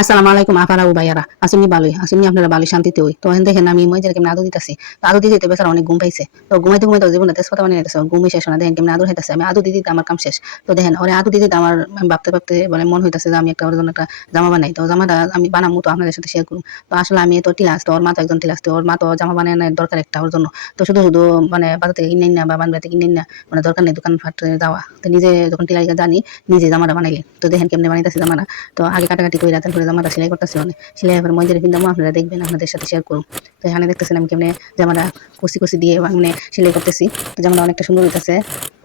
আসসালামু আলাইকুম আপারা ও ভাইয়ারা আসুনি ভালোই আসুনি আপনারা ভালো শান্তিতে ওই। তো দেখেন আমি মই যেরকম আদু দিতেছি। তো আদু দিতে বেচারা অনেক ঘুম পাইছে। তো ঘুমাইতে ঘুমাইতে জীবনে তেজপাতা বানিয়ে দিতেছে ঘুমই শেষ না। দেখেন কেমন আদু হইতেছে আমি আদু দিতে আমার কাম শেষ। তো দেখেন, ওরে আদু দিতে আমার আমি ভাবতে ভাবতে মানে মন হইতেছে যে আমি একটা ওর জন্য একটা জামা বানাই। তো জামাটা আমি বানাবো তো আপনাদের সাথে শেয়ার করুন তো আসলে আমি তো টিলাস, তো ওর মা তো একজন টিলাস। তো ওর মা তো জামা বানানোর দরকার একটা ওর জন্য। তো শুধু শুধু মানে বাজার থেকে কিনে না বা বানবা থেকে কিনে না মানে দরকার নেই দোকান ফাট যাওয়া। তো নিজে যখন টিলাইকা জানি, নিজে জামাটা বানাইলে। তো দেখেন কেমনে বানাইতেছে জামাটা। তো আগে কাটাকাটি করে তারপরে জামাটা সেলাই করতেছিল মানে সেলাই এবার মঞ্জের কিনতাম আপনারা দেখবেন, আপনাদের সাথে শেয়ার করুন। তো এখানে দেখতেছেন আমি কেমনে জামাটা কুচি কুচি দিয়ে মানে সেলাই করতেছি। তো জামাটা অনেকটা সুন্দর হইতেছে।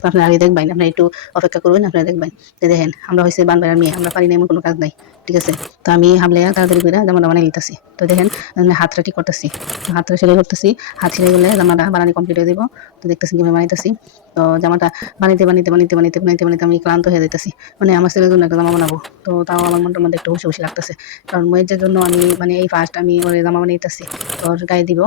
আপনারা আগে দেখবেন, আপনারা একটু অপেক্ষা করবেন আপনারা দেখবেন। দেখেন, আমরা হয়েছে বানবার মেয়ে, আমরা পারি না এমন কোনো কাজ নাই। ঠিক আছে? তো আমি হামলে তাড়াতাড়ি করে জামাটা বানিয়ে দিতেছি তো দেখেন হাতটা ঠিক করতেছি। হাতটা সেলাই করতেছি। হাত সেলাই করলে জামাটা বানানি কমপ্লিট হয়ে দিব তো দেখতেছি কীভাবে বানাইতেছি। তো জামাটা বানাইতে বানাইতে বানাইতে বানাইতে বানাইতে বানাইতে আমি ক্লান্ত হয়ে যাইতেছি। মানে আমার ছেলের জন্য একটা জামা বানাবো। তো তাও আমার মনটার মধ্যে একটু খুশি খুশি লাগতেছে। কারণ মেয়ের জন্য আমি মানে এই ফার্স্ট আমি ওর জামা বানাইতেছি তো ওর গায়ে দিব।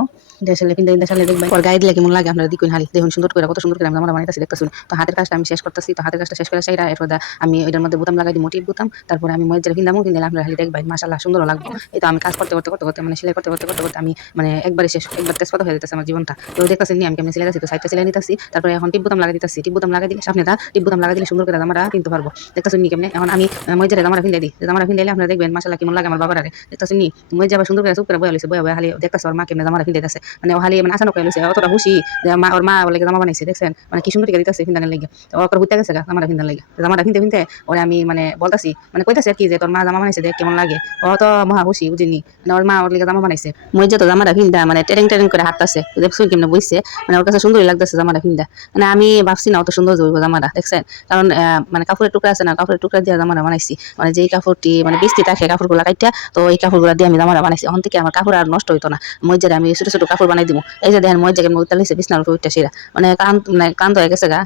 গায়ে দিলে কেমন লাগে? আপনারা দেখুন হালি। দেখুন সুন্দর করে, কত সুন্দর করে আমি বানাইতেছি দেখতেছি তো হাতের কাজটা আমি শেষ করতেছি। তো হাতের কাজটা শেষ করে সেইটা এরপর আমি ওইটার মধ্যে বোতাম লাগাই দিই মোটিভ বোতাম। তারপরে আমি ময়ের কিনলাম আপনারা হালি দেখবেন মাসাল্লাহ সুন্দর লাগবে। এই তো আমি কাজ করতে করতে করতে করতে মানে সেলাই করতে করতে করতে করতে আমি মানে একবারে শেষ একবার তেজপাতা হয়ে যেতেছে আমার জীবনটা। তো দেখতেছি নি আমি কেমন সেলাই তো সাইডটা সেলাই নিতেছি তারপরে এখন টিপ বোতাম লাগাই দিতেছি। টিপ বোতাম লাগাই দিলে সামনে দা টিপ বোতাম লাগাই দিলে সুন্দর করে জামাটা কিনতে পারব। দেখতেছেন নি কেমনে? এখন আমি ময়ের জামাটা কিনে দিই। জামাটা কিনে দিলে আপনারা দেখবেন মাসাল্লাহ কেমন লাগে আমার বাবার আরে দেখতেছেন নি? ময়ের যাবার সুন্দর করে চুপ করে বয়ে লইছে বয়ে বয়ে হালি দেখতেছে ওর মা কেমনে জামাটা কিনে দিতেছে। মানে ও হালি মানে আসানো করে লইছে অতটা খুশি যে মা ওর মা লেগে জামা বানাইছে দেখছেন? মানে কি সুন্দর করে দিতেছে ফিন্দানের লেগে। ওর ঘুরতে গেছে গা জামাটা ফিন্দার লেগে। জামাটা কিনতে কিনতে ওরে আমি মানে বলতাছি মানে কইতাছি আর কি যে তোর মা জামা বানাইছে দেখ কেমন লাগে? ও তো মহা খুশি বুঝিনি মানে ওর মা ওর লেগে জামা বানাইছে। মই যে তো জামাটা ফিন্দা মানে টেরেং টেরেং করে হাঁটতাছে দেখছুন কেমনে বইছে মানে ওর কাছে সুন্দরই লাগতেছে জামাটা ফিন্দা মানে আমি ভাবছি না অত সুন্দর জড়িব জামাটা, দেখছেন? কারণ মানে কাপড়ের টুকরা আছে না, কাপড়ের টুকরা দিয়ে জামাটা বানাইছি। মানে যেই কাপড়টি মানে বৃষ্টি থাকে কাপড়গুলো কাইটা তো এই কাপড়গুলো দিয়ে আমি জামাটা বানাইছি। এখন থেকে আমার কাপড় আর নষ্ট হইতো না। মজ্জারে আমি ছোট ছোট কাপড় বানাই দিব এই যে দেখেন মজ্জাকে মুখ তালিছে বিছনার উপর উঠতে সেরা মানে কান মানে কান্ত হয়ে গেছে গা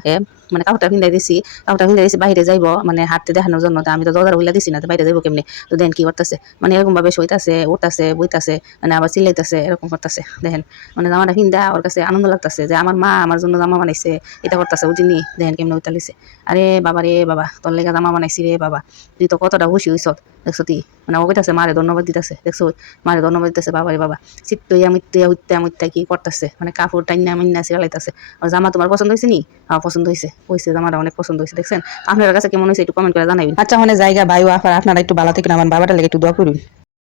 মানে কাপড়টা ফিন্দাই দিছি, কাপড়টা ফিন্দাই দিছি, বাইরে যাইব মানে হাতে দেখানোর জন্য আমি তো দরজা উল্লা দিছি না বাইরে যাইব কেমনি? তো দেখেন কি করতেছে? মানে এরকম ভাবে শইতাছে, উঠতাছে, বইতাছে মানে আবার চিল্লাইতেছে, এরকম করতেছে। দেখেন মানে জামাটা ফিন্দা ওর কাছে আনন্দ লাগতেছে যে আমার মা আমার জন্য জামা বানাইছে, এটা করতেছে, বুঝিনি? দেখেন কেমনে উইতালিছে আরে বাবা রে বাবা, তোর লেগে জামা বানাইছি রে বাবা। তুই তো কতটা খুশি হইছ, দেখছ তুই মানে ও কইতাছে মারে ধন্যবাদ দিতেছে, দেখছ? মারে ধন্যবাদ দিতেছে, বাবা রে বাবা। চিত্তইয়া, মুত্তইয়া উত্তয়া মুত্তা কি করতেছে? মানে কাপড় টাইনা মিন্না সিলাইতেছে আর জামা তোমার পছন্দ হয়েছে নি? হ্যাঁ পছন্দ হয়েছে হয়েছে জামাটা অনেক পছন্দ হয়েছে দেখছেন? আপনার কাছে কেমন হয়েছে একটু কমেন্ট করে জানাবেন আচ্ছা মানে জায়গা, ভাই ও আফার আপনারা একটু ভালো থেকে আমার বাবাটা লেগে একটু দোয়া করুন